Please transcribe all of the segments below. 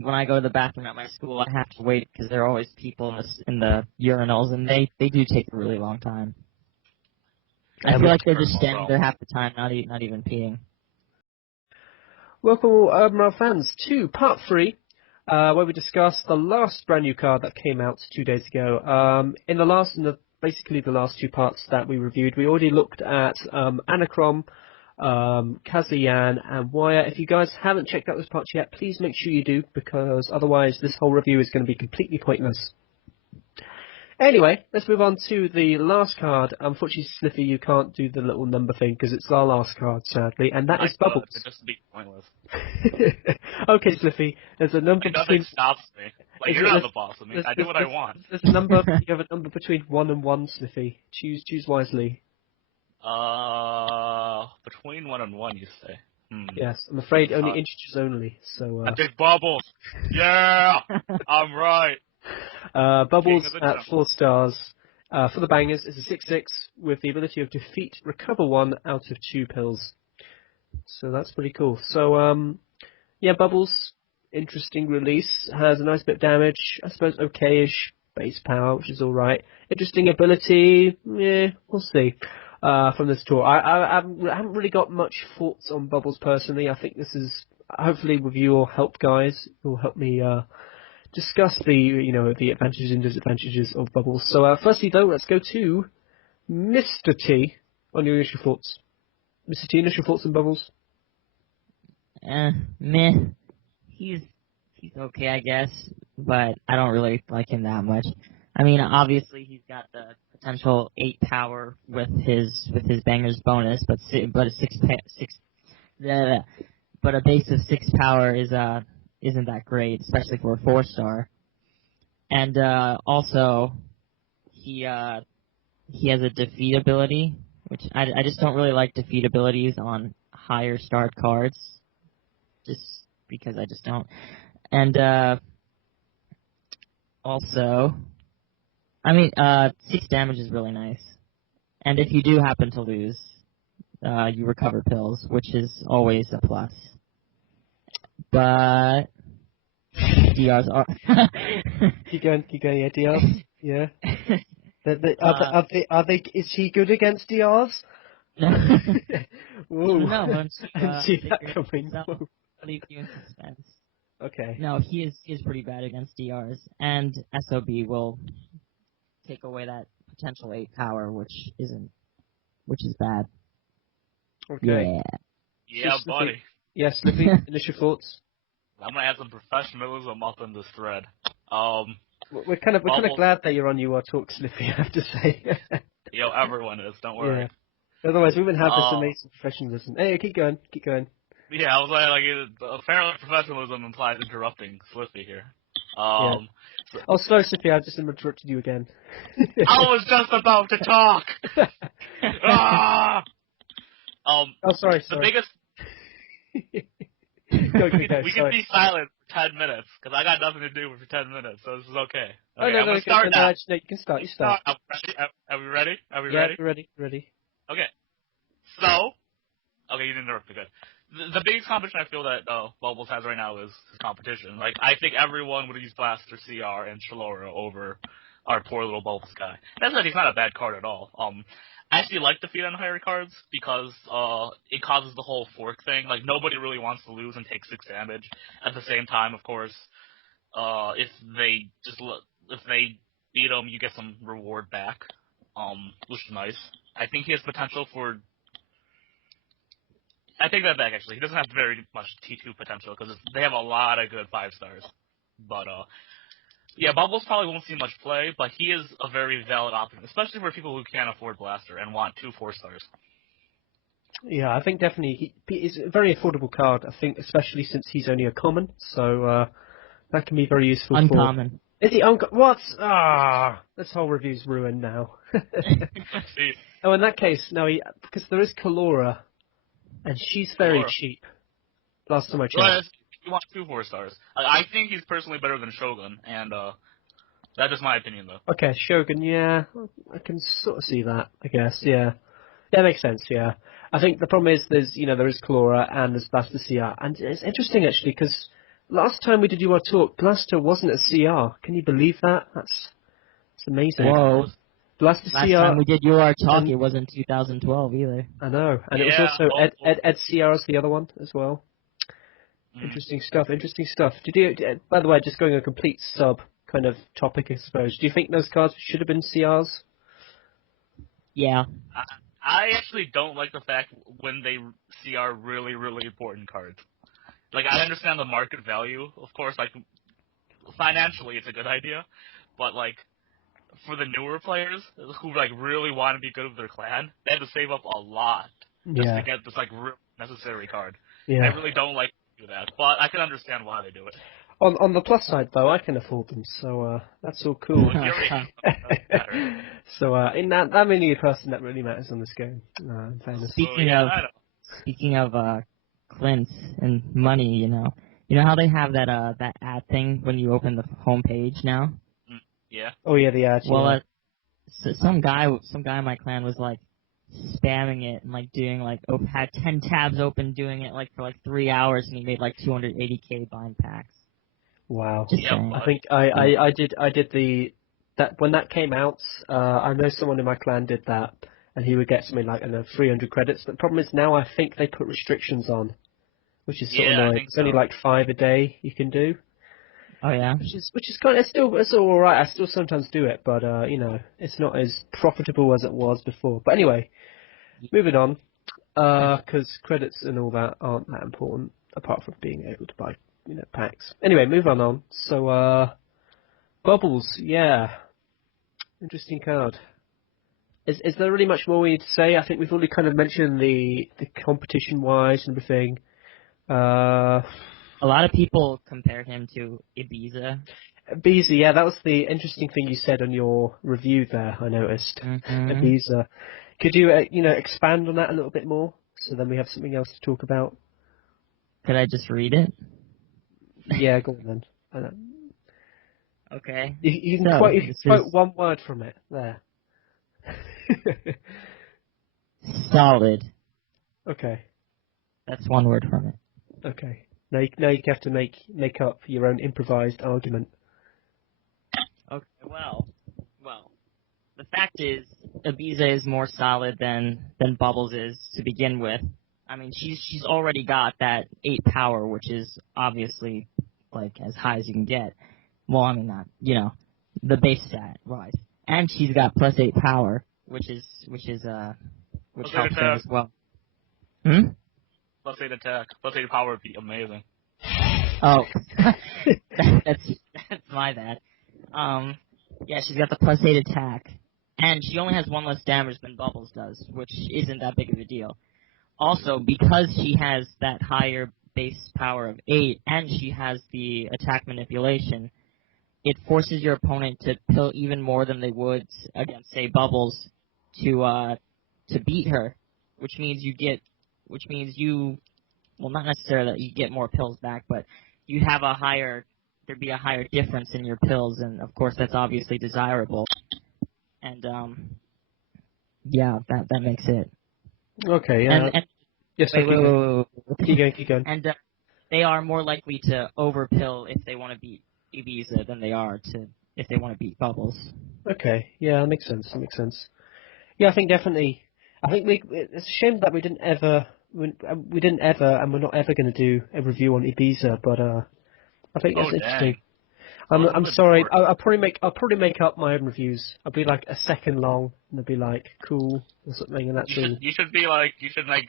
when I go to the bathroom at my school, I have to wait because there are always people in the urinals, and they do take a really long time. I feel like they're just standing there half the time, not even peeing. Welcome, all Urban fans, to part 3, where we discuss the last brand new card that came out 2 days ago. Basically the last 2 parts that we reviewed, we already looked at Anachrom, Kazayan, and Wire. If you guys haven't checked out those parts yet, please make sure you do, because otherwise this whole review is going to be completely pointless. Anyway, let's move on to the last card. Unfortunately, Sliffy, you can't do the little number thing because it's our last card, sadly, and that is Bubbles. It just be pointless. Okay, Sliffy, there's a number nothing stops me. Like, you're not the boss of me. I do what I want. There's a number. You have a number between 1 and 1, Sliffy. Choose wisely. Between 1 and 1, you say? Yes, I'm afraid only integers only. So. I pick Bubbles. Yeah, I'm right. Bubbles at 4 stars. For the bangers, is a 6/6 with the ability of defeat, recover 1 out of 2 pills. So that's pretty cool. So, yeah, Bubbles, interesting release. Has a nice bit of damage. I suppose okay-ish base power, which is alright. Interesting ability, yeah, we'll see. From this tour. I haven't really got much thoughts on Bubbles personally. I think this is, hopefully with your help, guys, it will help me, discuss the advantages and disadvantages of Bubbles. So firstly though, let's go to Mr. T on your initial thoughts. Mr. T, initial thoughts on Bubbles? Meh. He's okay, I guess, but I don't really like him that much. I mean, obviously he's got the potential 8 power with his bangers bonus, but a base of 6 power isn't that great, especially for a 4-star. And also, he has a defeat ability, which I just don't really like defeat abilities on higher starred cards, just because I just don't. And also, I mean, 6 damage is really nice. And if you do happen to lose, you recover pills, which is always a plus. But DRs are. keep going, yeah, DRs, yeah. Are they? Is he good against DRs? No. Whoa. No, I see that coming. I'll leave you in suspense. Okay. No, he is pretty bad against DRs, and SOB will take away that potential 8 power, which is bad. Okay. Yeah, buddy. Yes, Slippy, initial thoughts? I'm gonna add some professionalism up in this thread. We're kind of glad that you're on your talk, Slippy, I have to say. Yo, everyone is, don't worry. Yeah. Otherwise, we wouldn't have this amazing professionalism. Hey, keep going. Yeah, I was apparently professionalism implies interrupting Slippy here. Oh, sorry, Slippy, I just interrupted you again. I was just about to talk! Oh, sorry. The biggest... we can be silent for 10 minutes, because I got nothing to do for 10 minutes, so this is okay. Okay, I'm going to start now. No, you can start. You start. Are we ready? Ready? Okay. So, okay, you didn't interrupt me, good. The biggest competition I feel that Bubbles has right now is his competition. Like, I think everyone would use Blaster CR and Chalora over our poor little Bubbles guy. That's not, he's not a bad card at all. I actually like defeat on higher cards because it causes the whole fork thing. Like, nobody really wants to lose and take 6 damage. At the same time, of course, if they beat him, you get some reward back, which is nice. I think he has potential for... I take that back, actually. He doesn't have very much T2 potential because they have a lot of good 5-stars. But, yeah, Bubbles probably won't see much play, but he is a very valid option, especially for people who can't afford Blaster and want 2 4-stars. Yeah, I think definitely he's a very affordable card, I think, especially since he's only a common, so that can be very useful. Uncommon. Is he uncommon? What? This whole review's ruined now. Oh, in that case, no, because there is Kalora, and she's very cheap. Last time I checked. Right, you want 2 4-stars. I think he's personally better than Shogun, and that's just my opinion, though. Okay, Shogun, yeah, I can sort of see that, I guess, yeah. Yeah, makes sense, yeah. I think the problem is there is Kalora and there's Blaster CR, and it's interesting, actually, because last time we did UR Talk, Blaster wasn't a CR. Can you believe that? That's amazing. Whoa. Blaster Last CR. time we did UR Talk, it wasn't 2012 either. I know. And it was Yeah, also Ed CR's the other one as well. Mm. Interesting stuff. Did you, by the way, just going a complete sub kind of topic, I suppose. Do you think those cards should have been CRs? Yeah. I actually don't like the fact when they CR really, really important cards. Like, I understand the market value, of course, like, financially it's a good idea, but, like, for the newer players who, like, really want to be good with their clan, they have to save up a lot just to get this, like, real necessary card. Yeah. I really don't like to do that, but I can understand why they do it. On the plus side, though, I can afford them, so that's all cool. Well, you're right. That's better. So in that many a person that really matters on this game. In fairness. Speaking yeah, of I know. Speaking of Clint's and money, you know how they have that ad thing when you open the homepage now. Yeah. Oh yeah, the ad. Well, so some guy in my clan was like spamming it and like doing like had 10 tabs open, doing it like for like 3 hours, and he made like 280k bind packs. Wow. Just Yeah, saying. but- I think I did that when that came out. I know someone in my clan did that, and he would get something like 300 credits. But the problem is now I think they put restrictions on, which is sort of Yeah, I annoying. think It's only so. like 5 a day you can do, Oh yeah. which is kind of it's all right. I still sometimes do it, but it's not as profitable as it was before. But anyway, moving on, because credits and all that aren't that important apart from being able to buy packs. Anyway, move on. So Bubbles, yeah. Interesting card. Is there really much more we need to say? I think we've already kind of mentioned the competition wise and everything. A lot of people compared him to Ibiza. Ibiza, yeah, that was the interesting thing you said on your review there, I noticed. Mm-hmm. Ibiza. Could you expand on that a little bit more so then we have something else to talk about? Could I just read it? Yeah, go on then. I know. Okay. You can So, quote one word from it there. Solid. Okay. That's one word from it. Okay. Now you have to make up your own improvised argument. Okay, well, the fact is, Ibiza is more solid than Bubbles is to begin with. I mean, she's already got that 8 power, which is obviously like as high as you can get. Well, I mean not, the base stat wise, and she's got plus 8 power, which helps her as well. Hmm. Plus 8 attack. Plus 8 power would be amazing. Oh, that's my bad. Yeah, she's got the plus 8 attack, and she only has 1 less damage than Bubbles does, which isn't that big of a deal. Also, because she has that higher base power of 8, and she has the attack manipulation, it forces your opponent to pill even more than they would against, say, Bubbles to beat her, which means well, not necessarily that you get more pills back, but you have there'd be a higher difference in your pills, and of course that's obviously desirable. And yeah, that makes it. Okay, yeah. And Yes, wait. keep going. And they are more likely to overpill if they want to beat Ibiza than they are if they want to beat Bubbles. Okay, yeah, that makes sense. Yeah, I think definitely. I think it's a shame that we didn't ever, and we're not ever going to do a review on Ibiza. But I think that's interesting. I'm sorry. I'll probably make up my own reviews. I'll be like a second long, and they'll be like cool or something, and that's all. You should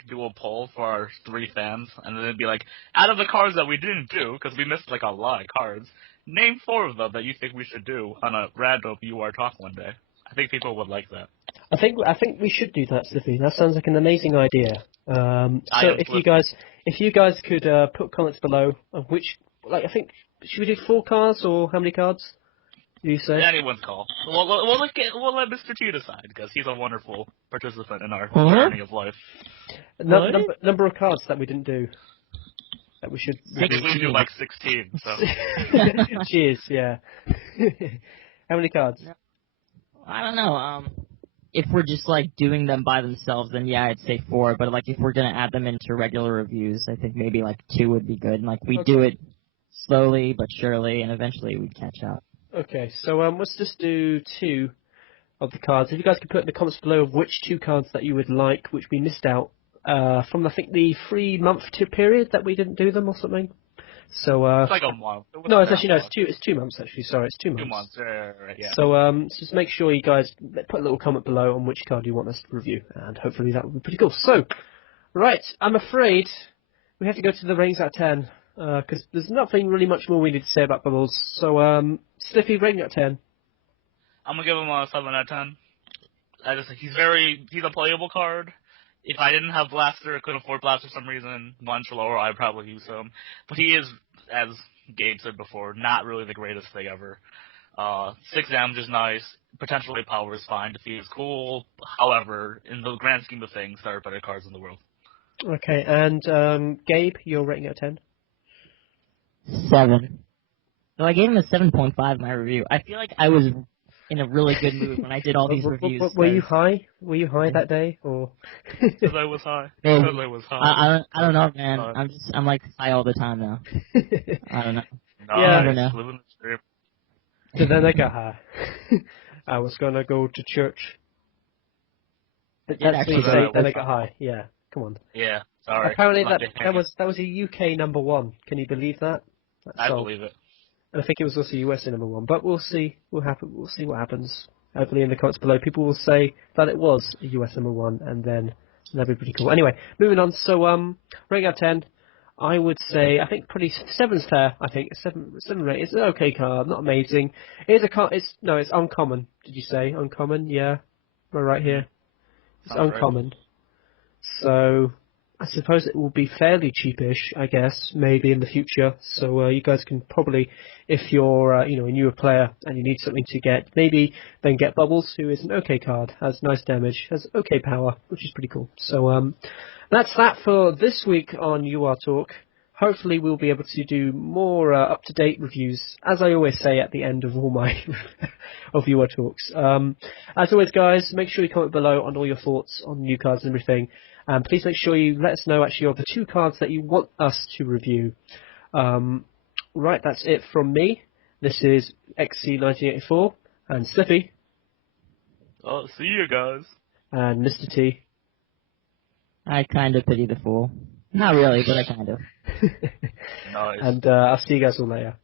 do a poll for our 3 fans, and then it'd be like, out of the cards that we didn't do, because we missed like a lot of cards, name 4 of them that you think we should do on a random UR talk one day. I think people would like that. I think we should do that, Slippy. That sounds like an amazing idea. So if you guys could put comments below of which, I think, should we do 4 cards or how many cards? Do you say? Anyone's call. We'll let Mr. T decide, because he's a wonderful participant in our journey of life. Number of cards that we didn't do. That we should. I think we do like 16. So. Cheers. Yeah. How many cards? I don't know. If we're just like doing them by themselves, then yeah, I'd say 4. But like if we're gonna add them into regular reviews, I think maybe like 2 would be good. And like we do it slowly but surely, and eventually we'd catch up. Okay, so let's just do 2 of the cards. If you guys could put in the comments below of which 2 cards that you would like, which we missed out from, I think, the 3-month period that we didn't do them or something. So it's like a month. No, it's actually it's 2 months actually. Sorry, it's 2 months. 2 months. Right, yeah. So just make sure you guys put a little comment below on which card you want us to review, and hopefully that will be pretty cool. So, right, I'm afraid we have to go to the ratings out of 10 because there's nothing really much more we need to say about Bubbles. So, Slippy, rating out of 10. I'm gonna give him a 7 out of 10. He's a playable card. If I didn't have Blaster, couldn't afford Blaster for some reason, Trelaoro, I'd probably use him. But he is, as Gabe said before, not really the greatest thing ever. 6 damage is nice. Potentially power is fine. Defeat is cool. However, in the grand scheme of things, there are better cards in the world. Okay, and Gabe, your rating out of 10? 7. No, I gave him a 7.5 in my review. I feel like I was in a really good mood when I did all these reviews. Were you high? Were you high that day, or? Because I was high. Because I was high. I don't know, man. I'm like high all the time now. I don't know. No, Yeah. I don't know. Living the dream. So then I got high. I was gonna go to church. That's actually what you say, was then I got high. Yeah, come on. Yeah, sorry. Apparently that was a UK #1. Can you believe that? I believe it. And I think it was also USA #1. But we'll see. We'll see what happens. Hopefully in the comments below, people will say that it was a US #1, and then that'd be pretty cool. Anyway, moving on. So rating out of 10. I would say, I think 7's fair. I think 7 rate. It's an okay card, not amazing. It is a card. It's uncommon. Did you say uncommon? Yeah, am I right here? It's uncommon. So I suppose it will be fairly cheapish, I guess, maybe in the future. So you guys can probably, if you're a newer player and you need something to get, maybe then get Bubbles, who is an okay card, has nice damage, has okay power, which is pretty cool. So that's that for this week on UR Talk. Hopefully we'll be able to do more up-to-date reviews, as I always say at the end of all my of UR Talks. As always, guys, make sure you comment below on all your thoughts on new cards and everything. And please make sure you let us know actually of the 2 cards that you want us to review. Right, that's it from me. This is XC1984 and Slippy. Oh, see you guys. And Mr. T. I kind of pity the fool. Not really, but I kind of. Nice. And I'll see you guys all later.